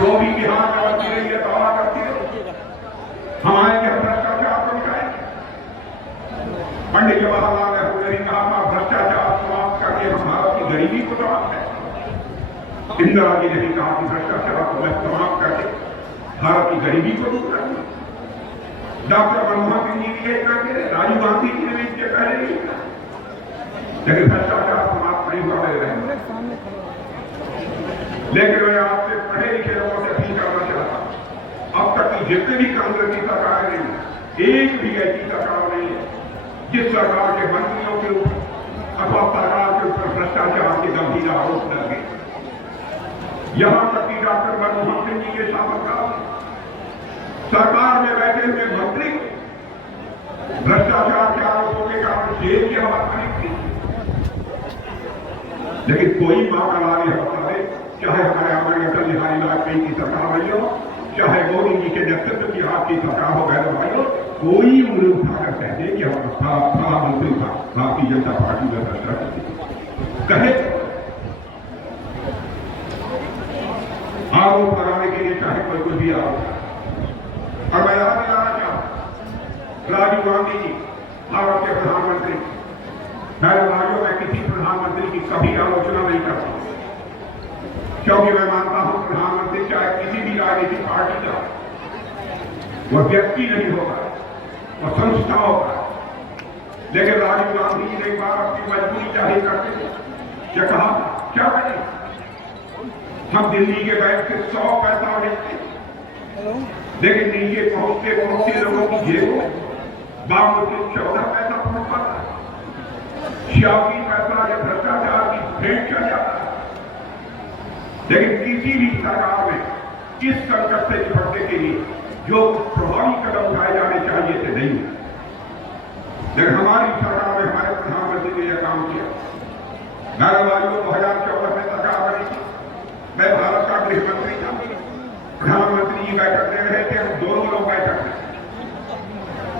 जो भी बिहार में बनती रही है दावा करती रही हम आएंगे, हम भ्रष्टाचार को मिटाएंगे। पंडित जवाहरलाल नेहरू ने कहा था भ्रष्टाचार समाप्त करके हम भारत की गरीबी को समाप्त है। इंदिरा जी ने भी कहा कि भ्रष्टाचार को मैं समाप्त करके भारत की गरीबी को दूर करेंगे। डॉक्टर मनमोहन सिंह जी भी ये कहते थे, राजीव गांधी जी ने भी इसके पहले नहीं कहा, लेकिन भ्रष्टाचार समाप्त नहीं हुआ मेरे रहने। लेकिन मैं आपसे पढ़े लिखे लोगों से अपील करना चाहता हूं, अब तक की जितने भी कांग्रेस की सरकार नहीं, एक भी ऐसी सरकार नहीं है जिस सरकार के मंत्रियों के ऊपर अथवा सरकार के ऊपर भ्रष्टाचार के गंभीर आरोप लगे। यहां तक कि डॉक्टर मनमोहन सिंह जी के शासनकाल में सरकार में बैठे हुए मंत्री भ्रष्टाचार के आरोपों के कारण जेल की हवा खानी थी, लेकिन कोई मां का लाल हड़ताल, चाहे हमारे आदरणीय अटल बिहारी वाजपेयी की सरकार रही हो, चाहे मोदी जी के नेतृत्व की आपकी सरकार हो, बहनों भाइयों, कोई उंगली उठाकर कहते कि हम मंत्री था भारतीय जनता पार्टी में भ्रष्टाचार कहे आरोप लगाने के लिए चाहे कोई कुछ भी आरोप। और मैं याद दिलाना चाहूं, राजीव गांधी जी भारत के प्रधानमंत्री, भाइयों मैं किसी प्रधानमंत्री की कभी आलोचना नहीं करता, क्योंकि मैं मानता हूं प्रधानमंत्री चाहे किसी भी राजनीतिक पार्टी का वह व्यक्ति नहीं होगा, वह संस्था होगा। लेकिन राजीव गांधी जी ने एक बार अपनी मजबूरी जाहिर करते थे, कहा क्या करें, हम दिल्ली के बैंक से 100 पैसा लेते, लेकिन नीचे पहुंचते पहुंचते लोगों की जेबों बाबू से 14 पैसा पहुंच पाता है, 86 पैसा या भ्रष्टाचार की भेंट चल जाता है। लेकिन किसी भी सरकार में इस संकट से निपटने के लिए जो प्रभावी कदम उठाए जाने चाहिए थे नहीं, लेकिन हमारी सरकार में हमारे प्रधानमंत्री ने यह काम किया। मेरे भाइयों 2014 में सरकार बनी थी, मैं भारत का गृह मंत्री था, प्रधानमंत्री जी बैठक दे रहे थे, हम दोनों लोग बैठक में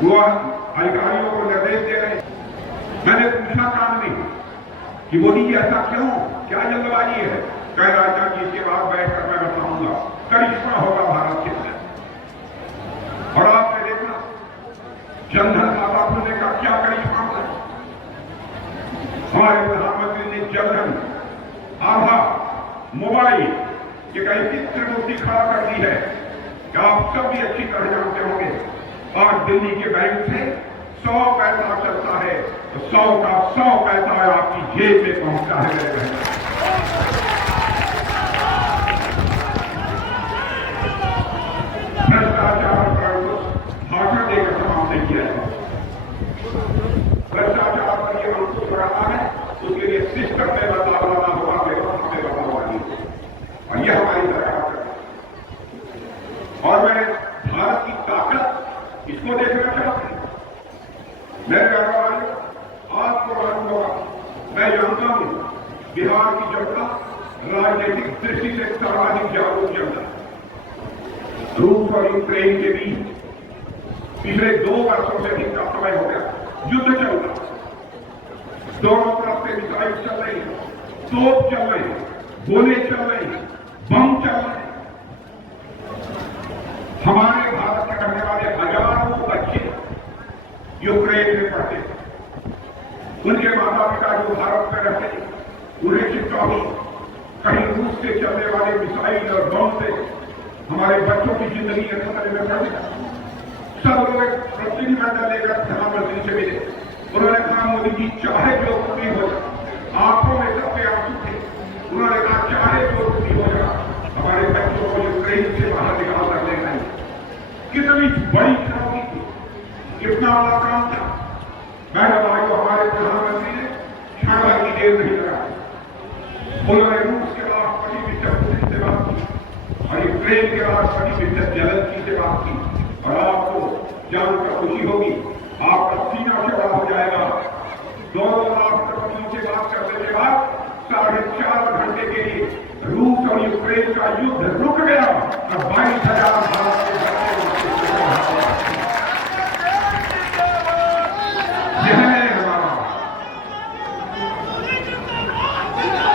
वो अधिकारियों को निर्देश दे रहे। मैंने पूछा काम नहीं कि मोदी जी ऐसा क्यों, क्या जल्दबाजी है? कह राजनाथ जी के बाद बैठकर मैं बताऊंगा, करिश्मा होगा भारत के अंदर। और आपने देखा जनधन खाता खुलने का क्या करिश्मा हुआ। हमारे प्रधानमंत्री ने जनधन आधार मोबाइल एक ऐसी त्रिमूर्ति खड़ा कर दी है कि आप सब भी अच्छी तरह जानते होंगे। और दिल्ली के बैंक से 100 पैसा चलता है तो 100 का 100 पैसा आपकी जेब में पहुंचता है मेरे बहन। भ्रष्टाचार पर भाषण देकर समाप्त नहीं किया जाए। भ्रष्टाचार पर यह अंकुश लगाना है, उसके लिए सिस्टम में बदलाव लाना होगा, व्यवस्था में बदलाव लानी होगी, और यह हमारी सरकार है। और मैं भारत की ताकत इसको देखना चाहता हूं। मेरे व्यापार आपको मालूम होगा, मैं जानता हूं बिहार की जनता राजनीतिक दृष्टि से सर्वाधिक जागरूक जनता। रूस और यूक्रेन के बीच पिछले 2 वर्षों से अधिक का समय हो गया, युद्ध चल रहा, दोनों तरफ से मिसाइल चल रही, तोप चल रही, गोले चल रही, बम चल रहे। हमारे भारत के रहने वाले हजारों बच्चे यूक्रेन में पढ़ते थे, उनके माता पिता जो भारत में रहते थे, उन्हें चिंता हुई कहीं रूस से चलने वाले मिसाइल और बम से हमारे बच्चों की जिंदगी के खतरे में पड़ गई। सब लोग एक प्रतिनिधिमंडल लेकर प्रधानमंत्री से मिले, उन्होंने कहा मोदी जी चाहे जो कुछ भी हो जाए, आंखों में सबके आंसू थे, उन्होंने कहा चाहे जो कुछ भी हो जाए हमारे बच्चों को यूक्रेन से बाहर निकाल कर लेना है। कितनी बड़ी चुनौती थी, कितना बड़ा काम था। मैंने भाइयों हमारे प्रधानमंत्री ने क्षण भर की देर नहीं लगा, उन्होंने रूस के राष्ट्रपति मिस्टर पुतिन से बात की और यूक्रेन के राष्ट्रपति मिस्टर जेलेंस्की से बात की। और आपको जानकर खुशी होगी, आपका सीना चौड़ा हो जाएगा। दोनों राष्ट्रपतियों से बात करने के बाद 4.5 घंटे के लिए रूस और यूक्रेन का युद्ध रुक गया और 22,000 भारत के यह है हमारा,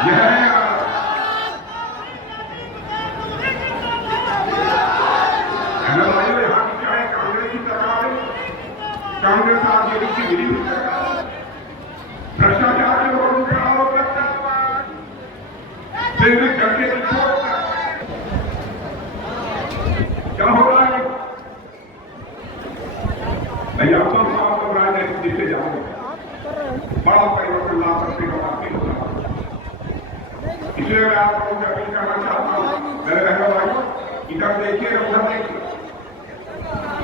यह है कांग्रेस आरजेडी की मिली हुई सरकार भ्रष्टाचार के लोगों पर आरोप लगता है, फिर भी डरके नहीं छोड़ता। क्या हो रहा है? भैया तो राजनीतिक दिशे जाओगे, बड़ा परिवर्तन ला सकते हो आपकी होगा। इसलिए मैं आप लोगों से अपील करना चाहता हूं, मेरे बहनों भाइयों, इधर देखिए उधर देखिए।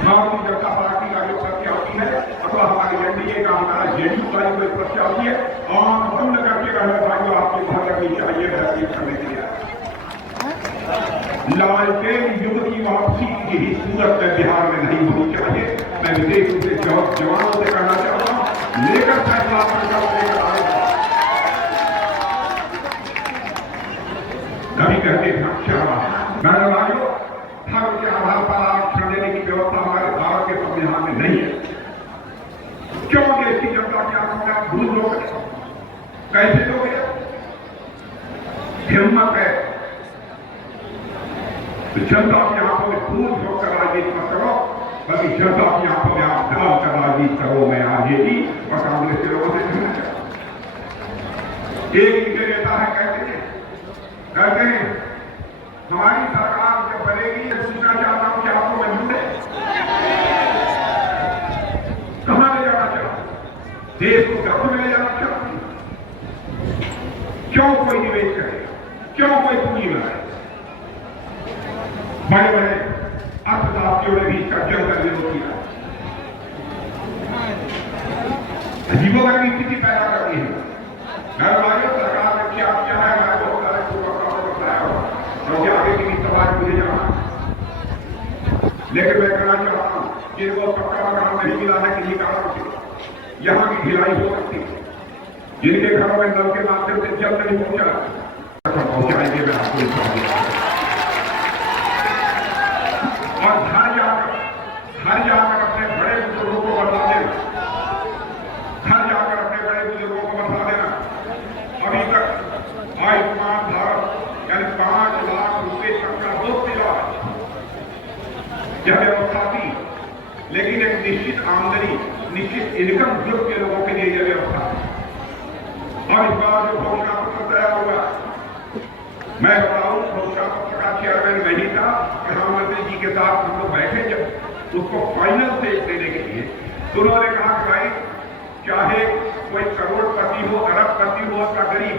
भारतीय जनता पार्टी का जो प्रत्याशी है अथवा हमारे एनडीए का हमारा जेडीयू का जो प्रत्याशी है, आंख बंद करके रहने भाइयों आपकी बहुत करनी चाहिए अपील करने के लिए। लालटेन युग की वापसी की ही सूरत में बिहार में नहीं होनी चाहिए। मैं विशेष रूप से जवानों से कहना चाहता हूं, लेकर फैसला लेकर आएगा। कभी कहते धर्म के आधार पर आरक्षण देने की व्यवस्था हमारे भारत के संविधान में नहीं है। क्यों देश की जनता के आंखों में आप भूल लोगे? कैसे लोगे? हिम्मत है तो जनता की आंखों में भूल होकर राजनीति मत करो, बल्कि जनता की आंखों में आप डालकर राजनीति करो। मैं आरजेडी और कांग्रेस के लोगों से कहना चाहता हूं, एक इनके नेता है कहते हैं हमारी सरकार जब बनेगी, पूछना चाहता हूं कि आपको मंजूर है? कहां ले जाना चाहते? देश को गर्भ में ले जाना चाहते? क्यों कोई निवेश करे? क्यों कोई पूंजी बनाए? बड़े बड़े अर्थशास्त्रियों ने भी इसका जमकर विरोध किया। अजीबोगरीब स्थिति पैदा करती है। सरकार ने क्या किया है, मैं बहुत सारे पूर्वकों बताया होगा, क्योंकि आगे की सवाल मुझे जाना। लेकिन मैं कहना चाहता हूं कि वो पक्का मकान नहीं मिला है किसी कारण से, यहां की ढिलाई हो सकती है। जिनके घरों में नल के माध्यम से जल नहीं पहुंचाएंगे, मैं आपको और घर जाकर अपने बड़े बुजुर्गों को बता देना, घर जाकर अपने बड़े बुजुर्गों को बता देना। अभी तक आयुष्मान भारत यानी 5 लाख रुपए तक का मुफ्त इलाज यह व्यवस्था थी, लेकिन एक निश्चित आमदनी, निश्चित इनकम ग्रुप के लोगों के लिए यह व्यवस्था थी। और इस बार जो घोषणा पत्र तैयार हुआ, मैं बताऊं, घोषणा पत्र का चेयरमैन वही था। प्रधानमंत्री जी के साथ हम लोग बैठे जब उसको फाइनल स्टेज देने के लिए, तो उन्होंने कहा कि भाई चाहे कोई करोड़पति हो, अरबपति हो या गरीब,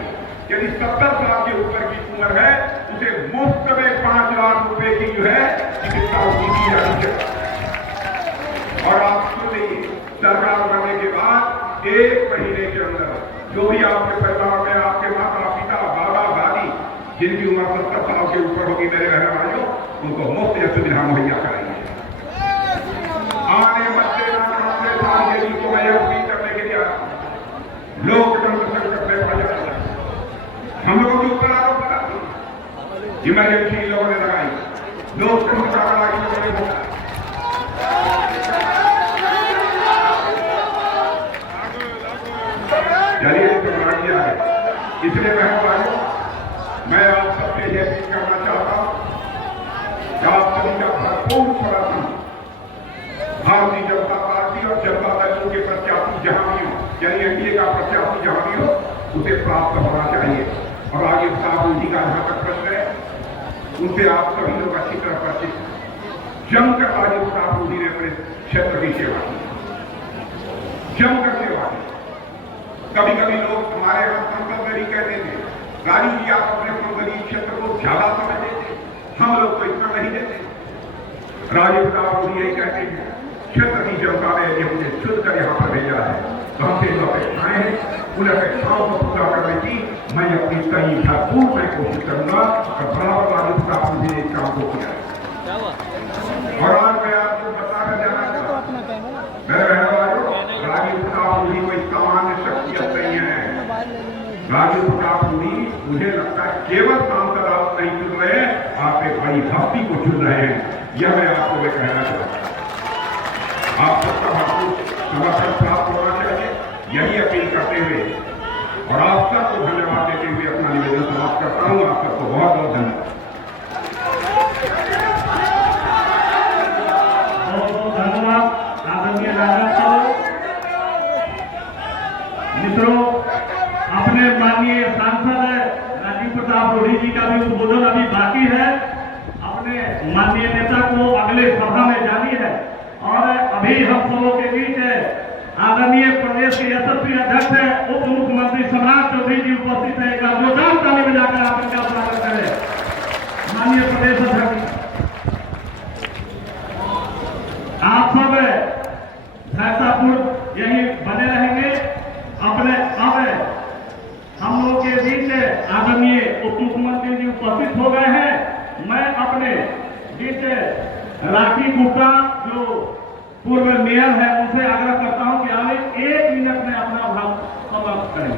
यदि 70 साल के ऊपर की उम्र है, उसे मुफ्त में 5 लाख रुपए की जो है चिकित्सा दी जानी चाहिए। और आप सुन लीजिए, सरकार बनने के बाद 1 महीने के अंदर जो भी आपके परिवार में आपके माता पिता, बाबा दादी जिनकी उम्र 70 साल के ऊपर होगी, मेरे बहन भाइयों, उनको मुफ्त यह सुविधा मुहैया कराएंगे। आने बच्चे अपने साल के को मैं अपील करने के लिए आया हूं। लोकतंत्र संकट में पड़ जाता है। हम लोगों के ऊपर आरोप लगाते, इमरजेंसी लोगों ने लगाई, लोकतंत्र का बड़ा लोगों ने बोला। चलिए तो बढ़ गया है। इसलिए बहन भाइयों, मैं आप सबसे यह अपील करना चाहता हूं कि आप सभी का भरपूर समर्थन भारतीय जनता पार्टी और जनता दल के प्रत्याशी जहां भी हो, यानी एनडीए का प्रत्याशी जहां भी हो, उसे प्राप्त होना चाहिए। और आगे साहब जी का जहां तक प्रश्न है, उनसे आप सभी लोग अच्छी तरह परिचित। जमकर राजीव साहब जी ने अपने क्षेत्र की सेवा की, जमकर सेवा की। कभी कभी लोग हमारे यहाँ संसद में भी कहते थे, राजीव जी आप अपने संसदीय क्षेत्र को ज्यादा समय देते, हम लोग तो इतना नहीं देते। राजीव साहब जी यही कहते हैं, क्षेत्र की जनता ने यदि मुझे चुन कर यहाँ पर भेजा है तो हमसे जो अपेक्षाएं हैं, उन अपेक्षाओं को पूरा करने की मैं अपनी कई भरपूर में कोशिश करूंगा। और बराबर राजीव साहब ने इस काम को किया है। और आज मैं आपको बताकर जाना चाहता हूं, मेरे बहनों भाइयों, राजीव साहब जी कोई सामान्य शख्सियत नहीं है। राजीव साहब जी मुझे लगता है केवल सांसद आप नहीं चुन रहे हैं, आप एक बड़ी हस्ती को चुन रहे हैं। यह मैं आपको मैं कहना चाहता हूं। आप सबका भरपूर समर्थन प्राप्त होना चाहिए, यही अपील करते हुए और आप सबको धन्यवाद देते हुए अपना निवेदन समाप्त करता हूं। आप सबको बहुत बहुत धन्यवाद। धन्यवाद आदरणीय राजा साहब। अपने माननीय नेता को अगले सभा में जानी है। और अभी हम सबों के बीच आदरणीय प्रदेश के यशस्वी अध्यक्ष उप मुख्यमंत्री सम्राट चौधरी जी उपस्थित है। एक बार जोरदार ताली बजाकर आप इनका स्वागत करें। माननीय प्रदेश अध्यक्ष, आप सब फैसलापुर यही बने रहेंगे। अपने अब हम लोग के बीच आदरणीय उप मुख्यमंत्री जी उपस्थित हो गए हैं। मैं अपने बीच राखी गुप्ता जो पूर्व मेयर है उनसे आग्रह करता हूं कि आगे 1 मिनट में अपना भाव समाप्त करें।